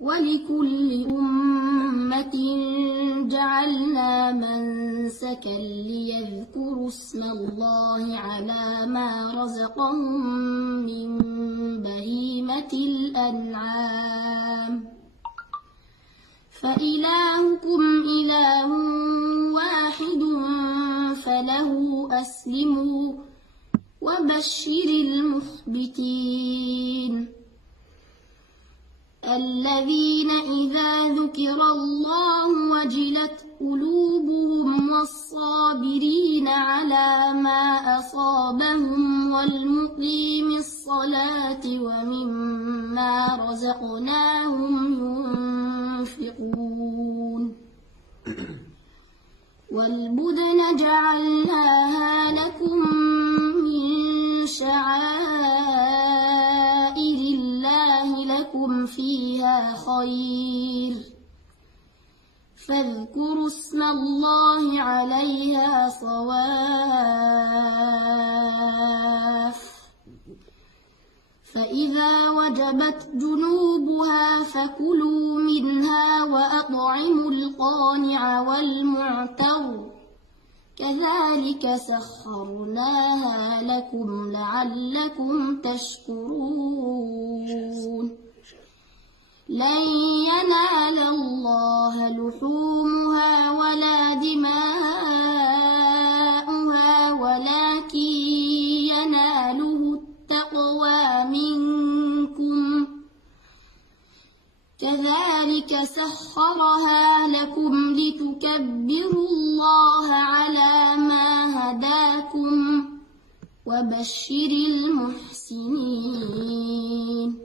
ولكل أمة جعلنا منسكا ليذكروا اسم الله على ما رزقهم من بهيمة الأنعام فإلهكم إله واحد فله أسلموا وبشر المخبتين الذين إذا ذكر الله وجلت قلوبهم والصابرين على ما أصابهم والمقيم الصلاة ومما رزقناهم ينفقون والبدن جعلناها لكم من شعائر الله لكم فيها خير فاذكروا اسم الله عليها صواف فإذا وجبت جنوبها فكلوا منها وأطعموا القانع والمعتر كذلك سخرناها لكم لعلكم تشكرون لن ينال الله لحومها ولا دماؤها ولكن يناله التقوى منكم كذلك سخرها لكم لتكبروا الله على ما هداكم وبشر المحسنين